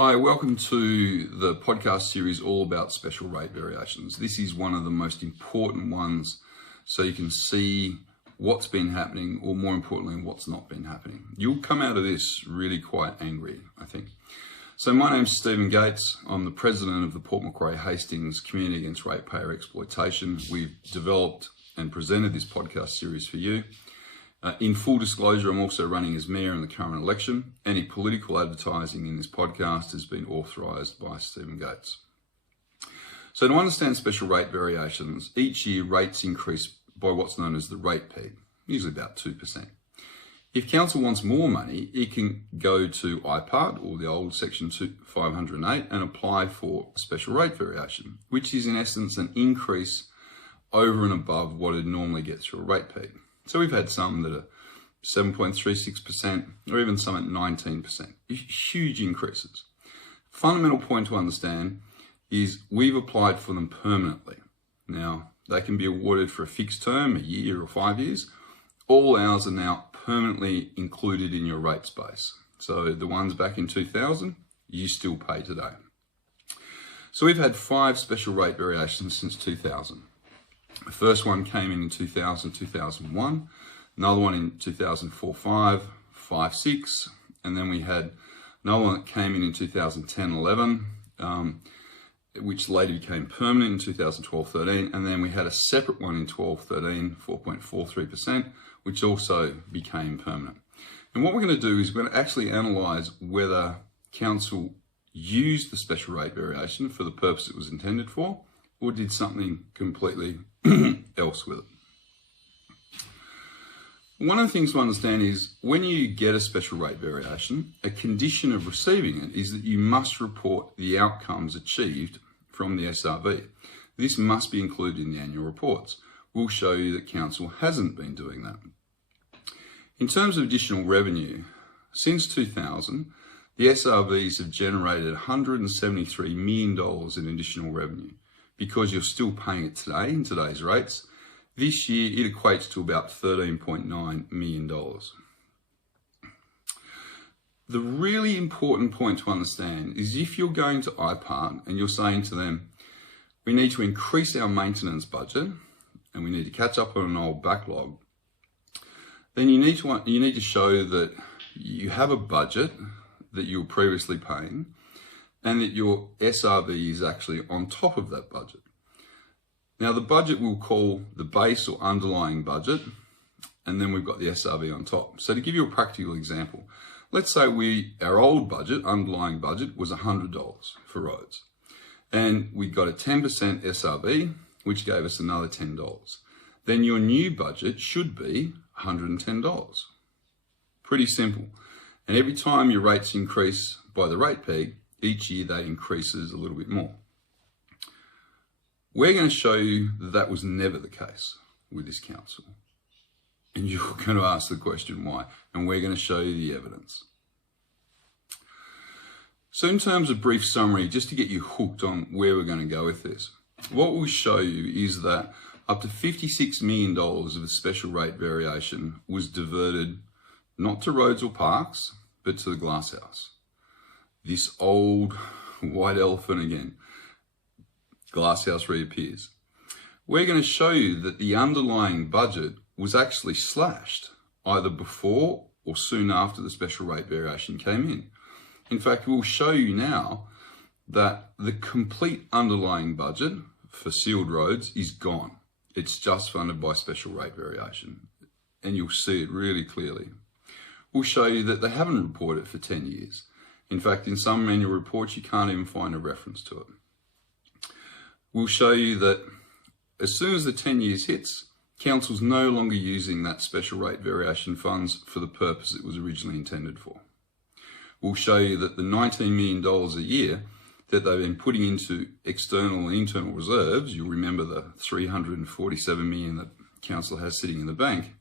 Hi, welcome to the podcast series all about special rate variations. This is one of the most important ones so you can see what's been happening, or more importantly, what's not been happening. You'll come out of this really quite angry, I think. So my name's Stephen Gates. I'm the president of the Port Macquarie Hastings Community Against Ratepayer Exploitation. We've developed and presented this podcast series for you. In full disclosure, I'm also running as mayor in the current election. Any political advertising in this podcast has been authorised by Stephen Gates. So to understand special rate variations, each year rates increase by what's known as the rate peg, usually about 2%. If council wants more money, it can go to IPART, or the old section 508, and apply for a special rate variation, which is in essence an increase over and above what it normally gets through a rate peg. So we've had some that are 7.36%, or even some at 19%. Huge increases. Fundamental point to understand is we've applied for them permanently. Now, they can be awarded for a fixed term, a year or 5 years. All ours are now permanently included in your rates base. So the ones back in 2000, you still pay today. So we've had 5 special rate variations since 2000. The first one came in 2000, 2001, another one in 2004, 5, 6, and then we had another one that came in 2010, 11, which later became permanent in 2012, 13, and then we had a separate one in 12, 13, 4.43%, which also became permanent. And what we're going to do is we're going to actually analyse whether council used the special rate variation for the purpose it was intended for, or did something completely else with it. One of the things to understand is when you get a special rate variation, a condition of receiving it is that you must report the outcomes achieved from the SRV. This must be included in the annual reports. We'll show you that council hasn't been doing that. In terms of additional revenue, since 2000, the SRVs have generated $173 million in additional revenue. Because you're still paying it today in today's rates, this year it equates to about $13.9 million. The really important point to understand is if you're going to IPART and you're saying to them, we need to increase our maintenance budget and we need to catch up on an old backlog, then you need to show that you have a budget that you were previously paying, and that your SRV is actually on top of that budget. Now the budget we'll call the base or underlying budget, and then we've got the SRV on top. So to give you a practical example, let's say our old budget, underlying budget, was $100 for roads. And we got a 10% SRV, which gave us another $10. Then your new budget should be $110. Pretty simple. And every time your rates increase by the rate peg, each year that increases a little bit more. We're going to show you that that was never the case with this council. And you're going to ask the question why, and we're going to show you the evidence. So in terms of brief summary, just to get you hooked on where we're going to go with this, what we'll show you is that up to $56 million of the special rate variation was diverted not to roads or parks, but to the glasshouse. This old white elephant again. Glasshouse reappears. We're going to show you that the underlying budget was actually slashed either before or soon after the special rate variation came in. In fact, we'll show you now that the complete underlying budget for sealed roads is gone. It's just funded by special rate variation, and you'll see it really clearly. We'll show you that they haven't reported it for 10 years. In fact, in some annual reports, you can't even find a reference to it. We'll show you that as soon as the 10 years hits, council's no longer using that special rate variation funds for the purpose it was originally intended for. We'll show you that the $19 million a year that they've been putting into external and internal reserves, you'll remember the $347 million that council has sitting in the bank,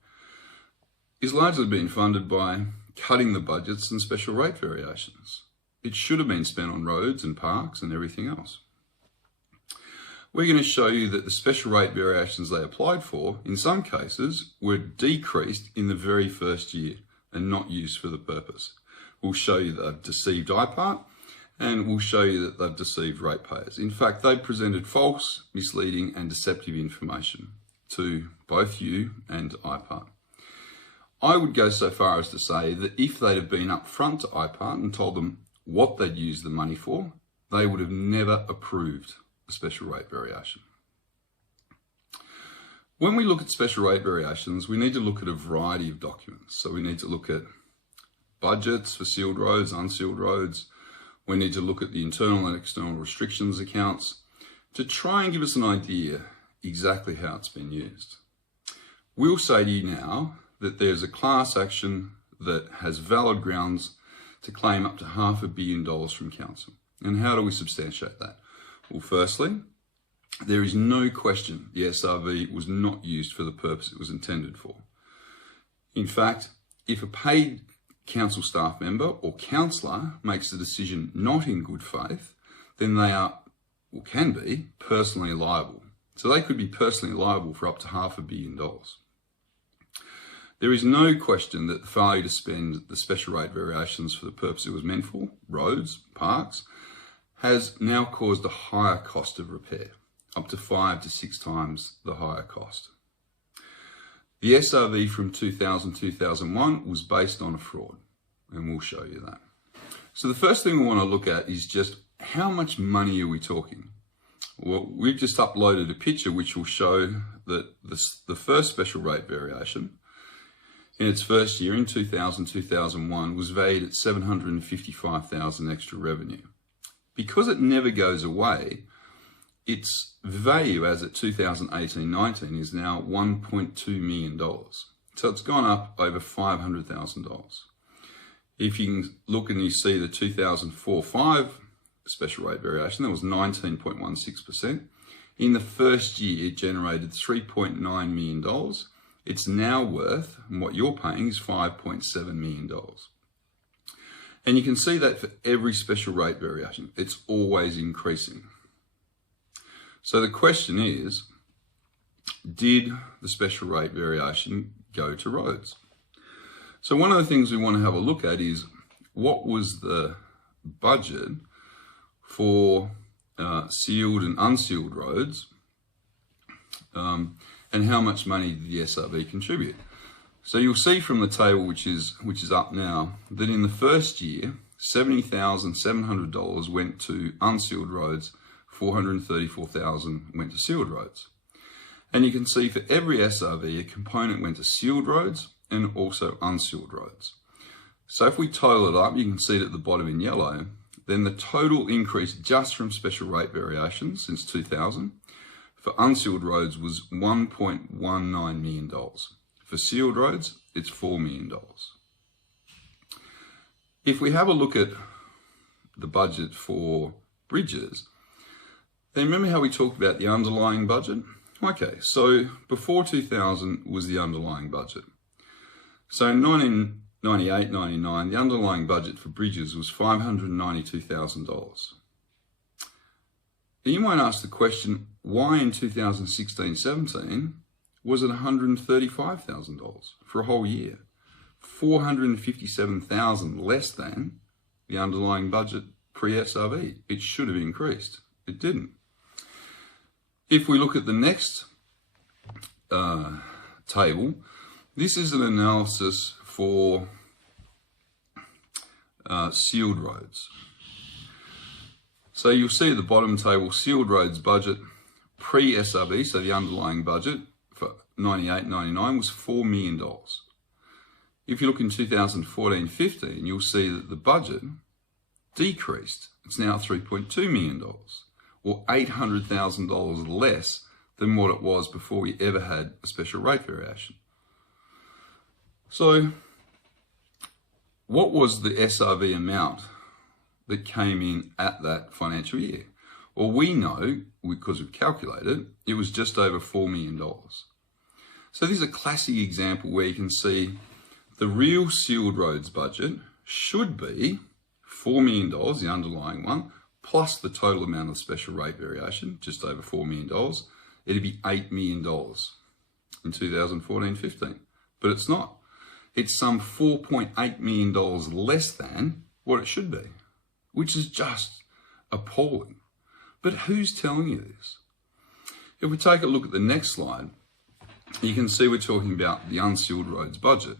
is largely being funded by cutting the budgets and special rate variations. It should have been spent on roads and parks and everything else. We're going to show you that the special rate variations they applied for, in some cases, were decreased in the very first year and not used for the purpose. We'll show you that they've deceived IPART, and we'll show you that they've deceived ratepayers. In fact, they presented false, misleading and deceptive information to both you and IPART. I would go so far as to say that if they'd have been upfront to IPART and told them what they'd use the money for, they would have never approved a special rate variation. When we look at special rate variations, we need to look at a variety of documents. So we need to look at budgets for sealed roads, unsealed roads. We need to look at the internal and external restrictions accounts to try and give us an idea exactly how it's been used. We'll say to you now that there's a class action that has valid grounds to claim up to $500 million from council. And how do we substantiate that? Well, firstly, there is no question the SRV was not used for the purpose it was intended for. In fact, if a paid council staff member or councillor makes a decision not in good faith, then they are, or can be, personally liable. So they could be personally liable for up to $500 million. There is no question that the failure to spend the special rate variations for the purpose it was meant for, roads, parks, has now caused a higher cost of repair, up to 5 to 6 times the higher cost. The SRV from 2000-2001 was based on a fraud, and we'll show you that. So the first thing we want to look at is just how much money are we talking? Well, we've just uploaded a picture which will show that the first special rate variation in its first year in 2000-2001 was valued at $755,000 extra revenue. Because it never goes away, its value as at 2018-19 is now $1.2 million. So it's gone up over $500,000. If you can look and you see the 2004-5 special rate variation, that was 19.16%. In the first year, it generated $3.9 million. It's now worth, and what you're paying is $5.7 million. And you can see that for every special rate variation, it's always increasing. So the question is, did the special rate variation go to roads? So one of the things we want to have a look at is what was the budget for sealed and unsealed roads, and how much money did the SRV contribute? So you'll see from the table, which is up now, that in the first year, $70,700 went to unsealed roads, $434,000 went to sealed roads. And you can see for every SRV, a component went to sealed roads and also unsealed roads. So if we total it up, you can see it at the bottom in yellow, then the total increase just from special rate variations since 2000 for unsealed roads was $1.19 million. For sealed roads, it's $4 million. If we have a look at the budget for bridges, then remember how we talked about the underlying budget? Okay, so before 2000 was the underlying budget. So in 1998-99, the underlying budget for bridges was $592,000. You might ask the question, why in 2016-17 was it $135,000 for a whole year? $457,000 less than the underlying budget pre-SRV. It should have increased. It didn't. If we look at the next table, this is an analysis for sealed roads. So you'll see at the bottom table, sealed roads budget pre-SRV, so the underlying budget for 98-99 was $4 million. If you look in 2014-15, you'll see that the budget decreased. It's now $3.2 million, or $800,000 less than what it was before we ever had a special rate variation. So what was the SRV amount that came in at that financial year? Well, we know, because we've calculated, it was just over $4 million. So this is a classic example where you can see the real sealed roads budget should be $4 million, the underlying one, plus the total amount of special rate variation, just over $4 million. It'd be $8 million in 2014-15, but it's not. It's some $4.8 million less than what it should be. which is just appalling. But who's telling you this? If we take a look at the next slide, you can see we're talking about the unsealed roads budget.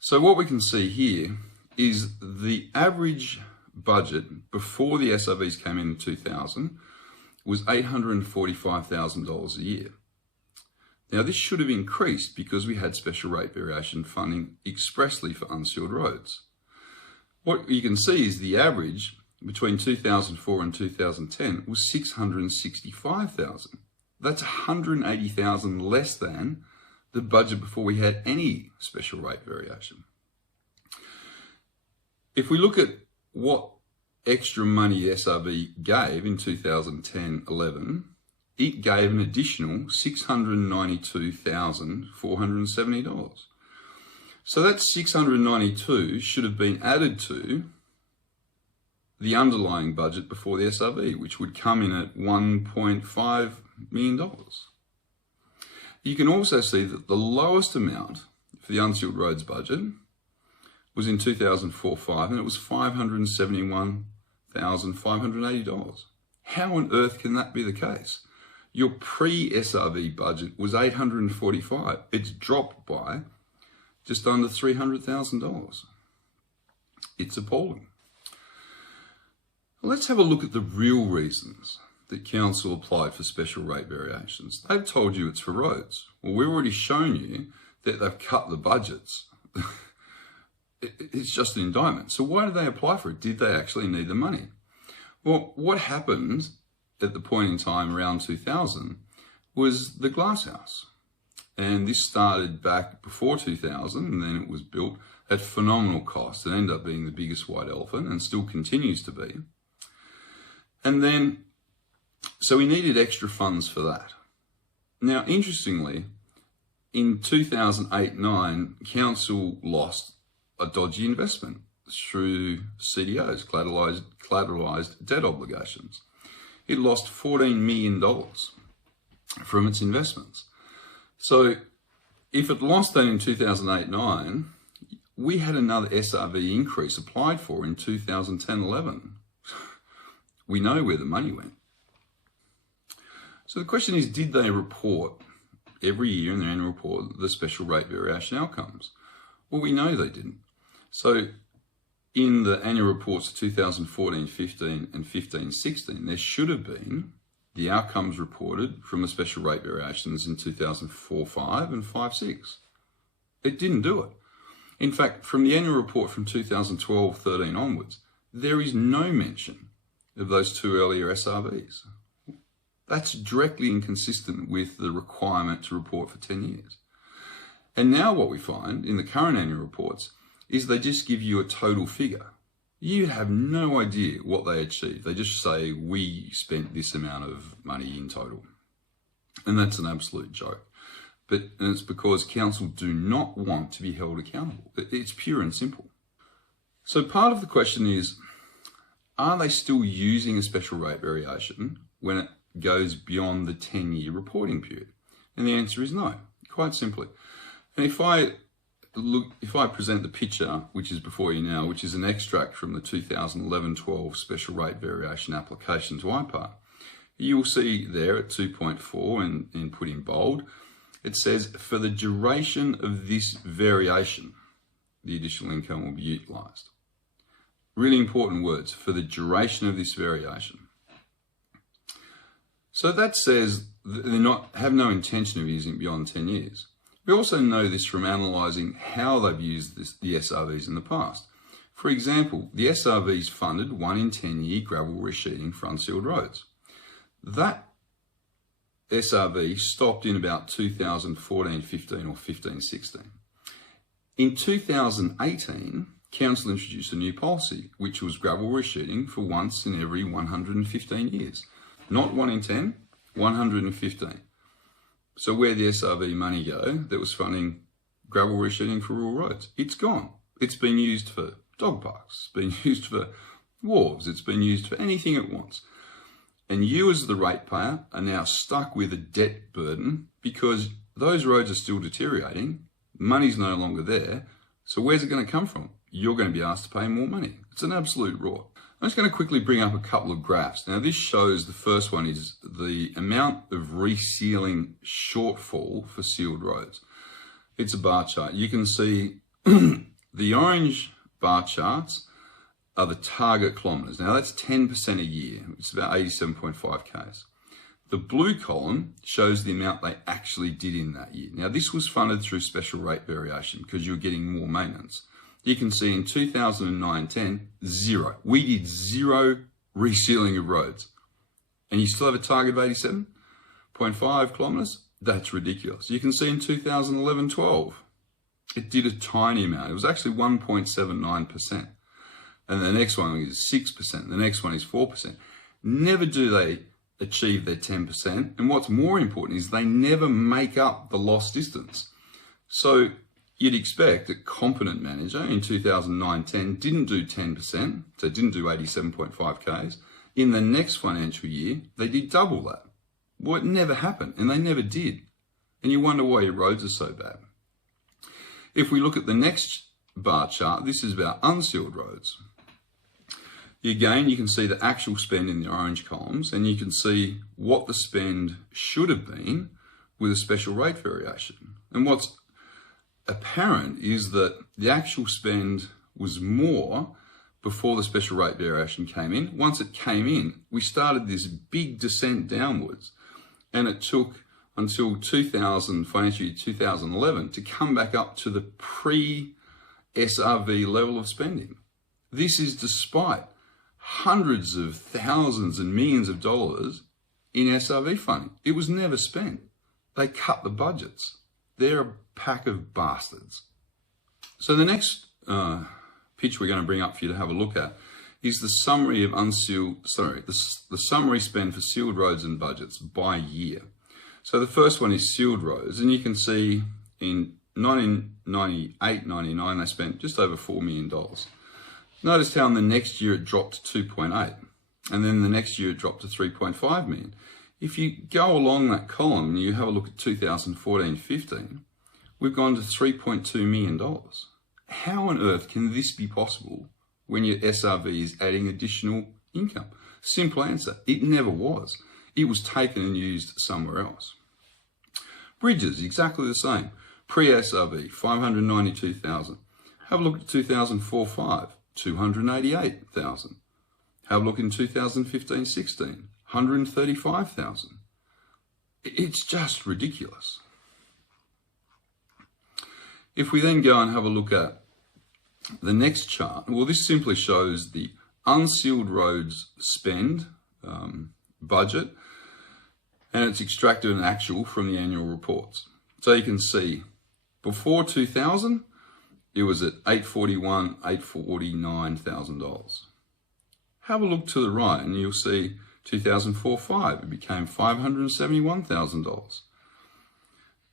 So what we can see here is the average budget before the SRVs came in 2000 was $845,000 a year. Now this should have increased because we had special rate variation funding expressly for unsealed roads. What you can see is the average between 2004 and 2010 was $665,000. That's $180,000 less than the budget before we had any special rate variation. If we look at what extra money the SRV gave in 2010-11, it gave an additional $692,470. So that $692 should have been added to the underlying budget before the SRV, which would come in at $1.5 million. You can also see that the lowest amount for the unsealed roads budget was in 2004-05, and it was $571,580. How on earth can that be the case? Your pre-SRV budget was $845. It's dropped by just under $300,000. It's appalling. Let's have a look at the real reasons that council applied for special rate variations. They've told you it's for roads. Well, we've already shown you that they've cut the budgets. It's just an indictment. So why did they apply for it? Did they actually need the money? Well, what happened at the point in time around 2000 was the glass house. And this started back before 2000, and then it was built at phenomenal cost. It ended up being the biggest white elephant and still continues to be. And then, so we needed extra funds for that. Now, interestingly, in 2008-9, council lost a dodgy investment through CDOs, collateralized debt obligations. It lost $14 million from its investments. So if it lost that in 2008-9, we had another SRV increase applied for in 2010-11. We know where the money went. So the question is, did they report every year in their annual report the special rate variation outcomes? Well, we know they didn't. So in the annual reports of 2014-15 and 15-16, there should have been the outcomes reported from the special rate variations in 2004-5 and 5-6. It didn't do it. In fact, from the annual report from 2012-13 onwards, there is no mention of those two earlier SRVs. That's directly inconsistent with the requirement to report for 10 years. And now what we find in the current annual reports is they just give you a total figure. You have no idea what they achieved. They just say, we spent this amount of money in total. And that's an absolute joke. And it's because council do not want to be held accountable. It's pure and simple. So part of the question is, are they still using a special rate variation when it goes beyond the 10-year reporting period? And the answer is no, quite simply. And if I present the picture, which is before you now, which is an extract from the 2011-12 special rate variation application to IPART, you will see there at 2.4 and put in bold, it says, for the duration of this variation, the additional income will be utilised. Really important words, for the duration of this variation. So that says that they have no intention of using it beyond 10 years. We also know this from analysing how they've used the SRVs in the past. For example, the SRVs funded 1 in 10-year gravel resheeting for unsealed roads. That SRV stopped in about 2014-15 or 15-16. In 2018, council introduced a new policy, which was gravel resheeting for once in every 115 years. Not 1 in 10, 115. So where the SRV money go that was funding gravel resheeting for rural roads? It's gone. It's been used for dog parks. It's been used for wharves. It's been used for anything it wants. And you as the ratepayer are now stuck with a debt burden because those roads are still deteriorating. Money's no longer there. So where's it going to come from? You're going to be asked to pay more money. It's an absolute rot. I'm just going to quickly bring up a couple of graphs. Now this shows, the first one is the amount of resealing shortfall for sealed roads. It's a bar chart. You can see the orange bar charts are the target kilometres. Now that's 10% a year. It's about 87.5 Ks. The blue column shows the amount they actually did in that year. Now this was funded through special rate variation because you're getting more maintenance. You can see in 2009-10, zero. We did zero resealing of roads. And you still have a target of 87.5 kilometres? That's ridiculous. You can see in 2011-12, it did a tiny amount. It was actually 1.79%. And the next one is 6%. The next one is 4%. Never do they achieve their 10%. And what's more important is they never make up the lost distance. So you'd expect a competent manager in 2009-10 didn't do 10%, so didn't do 87.5 Ks. In the next financial year, they did double that. Well, it never happened, and they never did. And you wonder why your roads are so bad. If we look at the next bar chart, this is about unsealed roads. Again, you can see the actual spend in the orange columns, and you can see what the spend should have been with a special rate variation. And what's apparent is that the actual spend was more before the special rate variation came in. Once it came in, we started this big descent downwards, and it took until financial year 2011 to come back up to the pre-SRV level of spending. This is despite hundreds of thousands and millions of dollars in SRV funding. It was never spent. They cut the budgets. They're a pack of bastards. So the next pitch we're going to bring up for you to have a look at is the summary of the summary spend for sealed roads and budgets by year. So the first one is sealed roads, and you can see in 1998-99 they spent just over $4 million. Notice how in the next year it dropped to 2.8, and then the next year it dropped to 3.5 million. If you go along that column and you have a look at 2014-15, we've gone to $3.2 million. How on earth can this be possible when your SRV is adding additional income? Simple answer, it never was. It was taken and used somewhere else. Bridges, exactly the same. Pre-SRV, 592,000. Have a look at 2004-5, 288,000. Have a look in 2015-16, 135,000. It's just ridiculous. If we then go and have a look at the next chart, well, this simply shows the unsealed roads spend budget, and it's extracted an actual from the annual reports. So you can see before 2000, it was at $849,000. Have a look to the right and you'll see 2004-5, it became $571,000.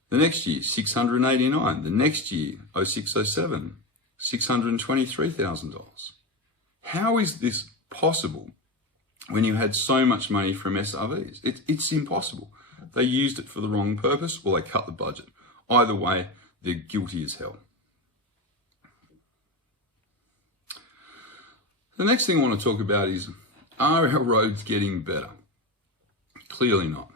The next year, $689,000. The next year, 06-07, $623,000. How is this possible when you had so much money from SRVs? It's impossible. They used it for the wrong purpose or they cut the budget. Either way, they're guilty as hell. The next thing I want to talk about is, are our roads getting better? Clearly not.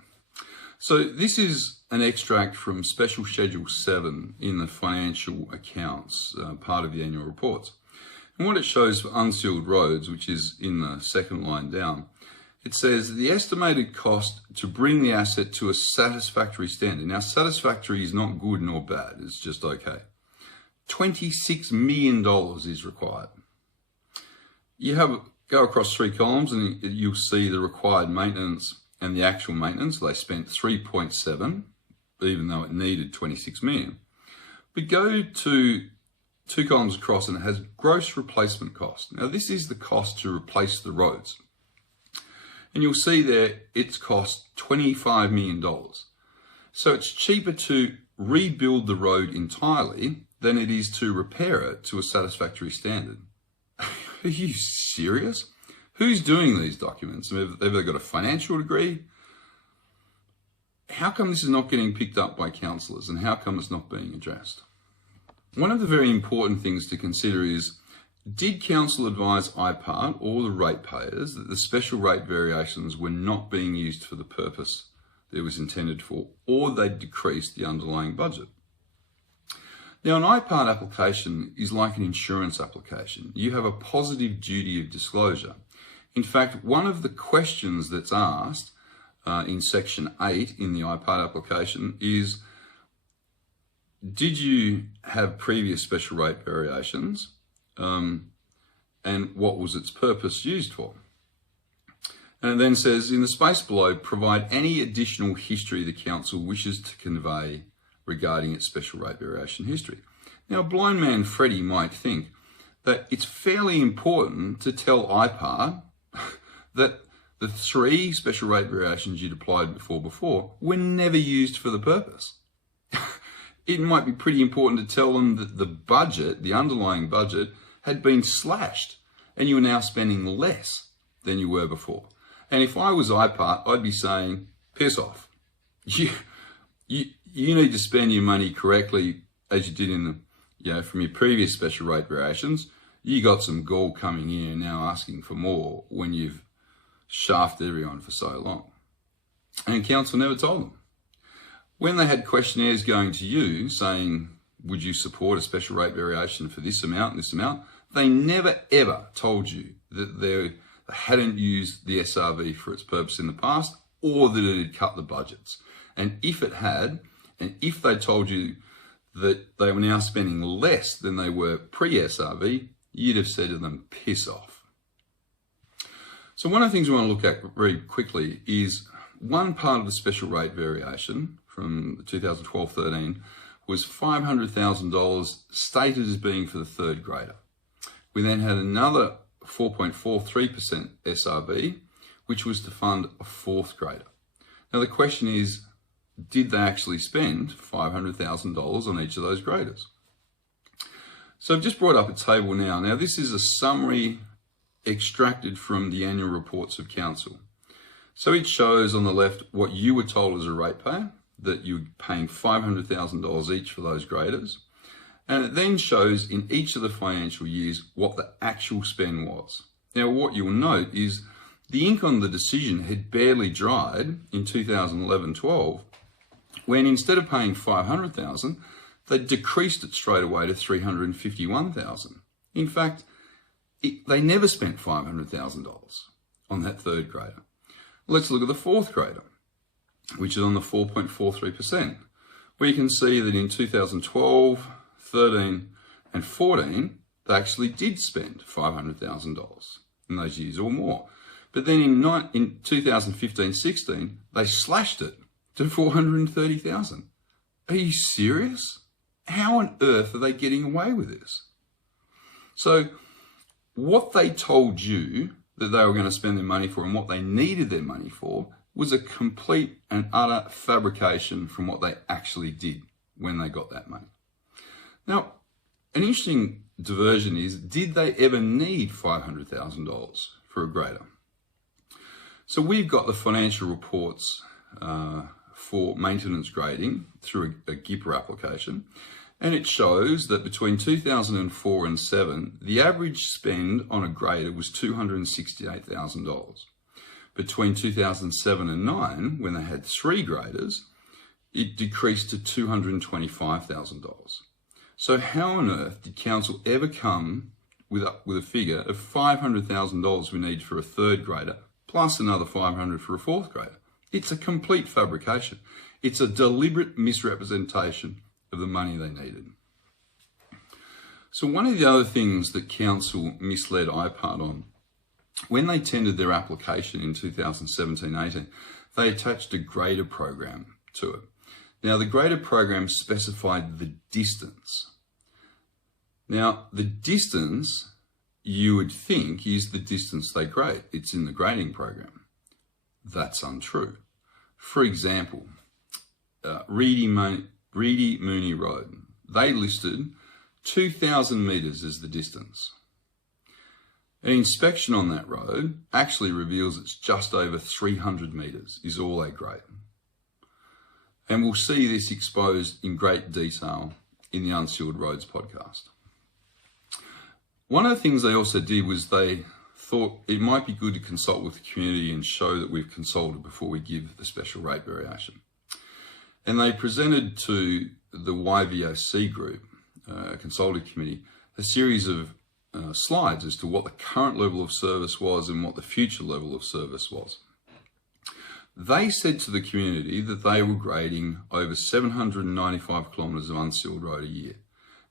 So this is an extract from Special Schedule 7 in the financial accounts, part of the annual reports. And what it shows for unsealed roads, which is in the second line down, it says the estimated cost to bring the asset to a satisfactory standard. Now, satisfactory is not good nor bad, it's just okay. $26 million is required. You go across three columns and you'll see the required maintenance and the actual maintenance. They spent 3.7, even though it needed 26 million. But go to two columns across and it has gross replacement cost. Now this is the cost to replace the roads. And you'll see there it's cost $25 million. So it's cheaper to rebuild the road entirely than it is to repair it to a satisfactory standard. Are you serious? Who's doing these documents? Have they got a financial degree? How come this is not getting picked up by councillors, and how come it's not being addressed? One of the very important things to consider is Did council advise IPART or the ratepayers that the special rate variations were not being used for the purpose that it was intended for, or they decreased the underlying budget? Now, an IPART application is like an insurance application. You have a positive duty of disclosure. In fact, one of the questions that's asked in section 8 in the IPART application is, did you have previous special rate variations? And what was its purpose used for? And it then says, in the space below, provide any additional history the council wishes to convey regarding its special rate variation history. Now, blind man Freddie might think that it's fairly important to tell IPART that the 3 special rate variations you'd applied before were never used for the purpose. It might be pretty important to tell them that the budget, the underlying budget, had been slashed and you were now spending less than you were before. And if I was IPART, I'd be saying, piss off. You need to spend your money correctly as you did in the, from your previous special rate variations. You got some gall coming in and now asking for more when you've shafted everyone for so long. And council never told them. When they had questionnaires going to you saying, would you support a special rate variation for this amount and this amount? They never ever told you that they hadn't used the SRV for its purpose in the past, or that it had cut the budgets. And if it had, and if they told you that they were now spending less than they were pre-SRV, you'd have said to them, piss off. So one of the things we want to look at very quickly is one part of the special rate variation from 2012-13 was $500,000 stated as being for the 3rd grader. We then had another 4.43% SRV, which was to fund a 4th grader. Now the question is, did they actually spend $500,000 on each of those graders? So I've just brought up a table now. Now this is a summary extracted from the annual reports of council. So it shows on the left what you were told as a ratepayer, that you're paying $500,000 each for those graders. And it then shows in each of the financial years what the actual spend was. Now, what you'll note is the ink on the decision had barely dried in 2011-12, when instead of paying $500,000, they decreased it straight away to $351,000. In fact, they never spent $500,000 on that 3rd grader. Let's look at the 4th grader, which is on the 4.43%, where you can see that in 2012, 13 and 14, they actually did spend $500,000 in those years or more. But then in 2015-16, they slashed it to $430,000. Are you serious? How on earth are they getting away with this? So what they told you that they were going to spend their money for and what they needed their money for was a complete and utter fabrication from what they actually did when they got that money. Now, an interesting diversion is, did they ever need $500,000 for a grader? So we've got the financial reports for maintenance grading through a GIPR application, and it shows that between 2004 and 7, the average spend on a grader was $268,000. Between 2007 and 9, when they had 3 graders, it decreased to $225,000. So how on earth did council ever come with a figure of $500,000 we need for a 3rd grader, plus another $500,000 for a 4th grader? It's a complete fabrication. It's a deliberate misrepresentation of the money they needed. So one of the other things that council misled IPART on, when they tendered their application in 2017-18, they attached a grader program to it. Now, the grader program specified the distance. Now, the distance, you would think, is the distance they grade. It's in the grading program. That's untrue. For example, Reedy Mooney Road, they listed 2,000 metres as the distance. An inspection on that road actually reveals it's just over 300 metres is all they grade. And we'll see this exposed in great detail in the Unsealed Roads podcast. One of the things they also did was they thought it might be good to consult with the community and show that we've consulted before we give the special rate variation. And they presented to the YVOC group, a consultative committee, a series of slides as to what the current level of service was and what the future level of service was. They said to the community that they were grading over 795 kilometres of unsealed road a year.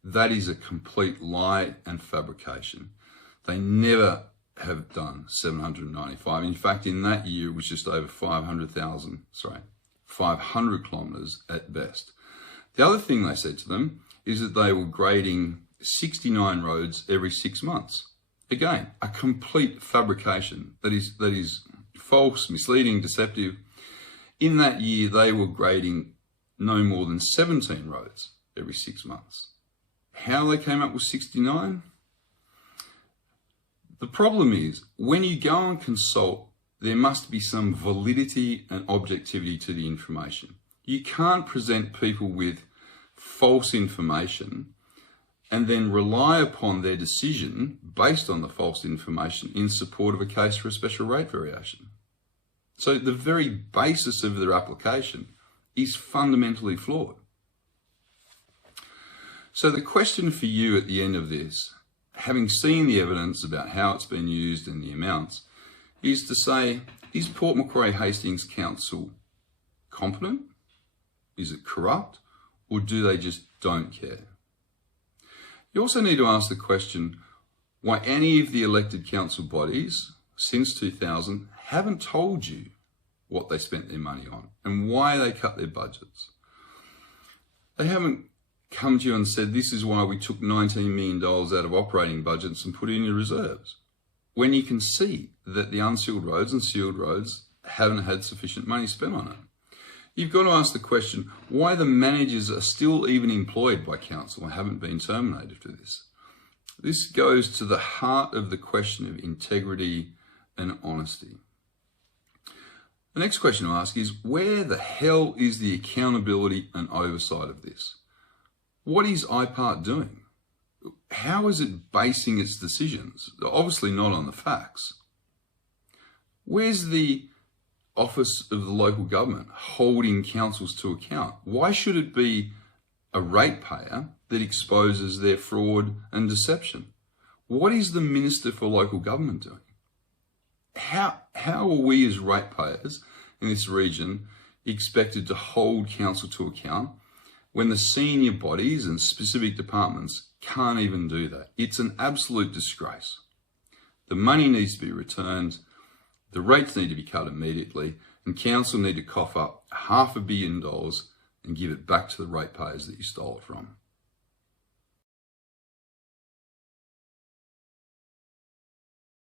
That is a complete lie and fabrication. They never have done 795. In fact, in that year, it was just over 500 kilometres at best. The other thing they said to them is that they were grading 69 roads every 6 months. Again, a complete fabrication that is false, misleading, deceptive. In that year, they were grading no more than 17 roads every 6 months. How they came up with 69? The problem is, when you go and consult, there must be some validity and objectivity to the information. You can't present people with false information and then rely upon their decision based on the false information in support of a case for a special rate variation. So the very basis of their application is fundamentally flawed. So the question for you at the end of this, having seen the evidence about how it's been used and the amounts, is to say, is Port Macquarie Hastings Council competent? Is it corrupt? Or do they just don't care? You also need to ask the question why any of the elected council bodies since 2000 haven't told you what they spent their money on and why they cut their budgets. They haven't come to you and said, this is why we took $19 million out of operating budgets and put it into reserves, when you can see that the unsealed roads and sealed roads haven't had sufficient money spent on it. You've got to ask the question why the managers are still even employed by council and haven't been terminated for this. This goes to the heart of the question of integrity and honesty. The next question to ask is, where the hell is the accountability and oversight of this? What is IPART doing? How is it basing its decisions? Obviously not on the facts. Where's the Office of the Local Government holding councils to account? Why should it be a ratepayer that exposes their fraud and deception? What is the Minister for Local Government doing? How are we as ratepayers in this region expected to hold council to account when the senior bodies and specific departments can't even do that? It's an absolute disgrace. The money needs to be returned, the rates need to be cut immediately, and council need to cough up $500 million and give it back to the ratepayers that you stole it from.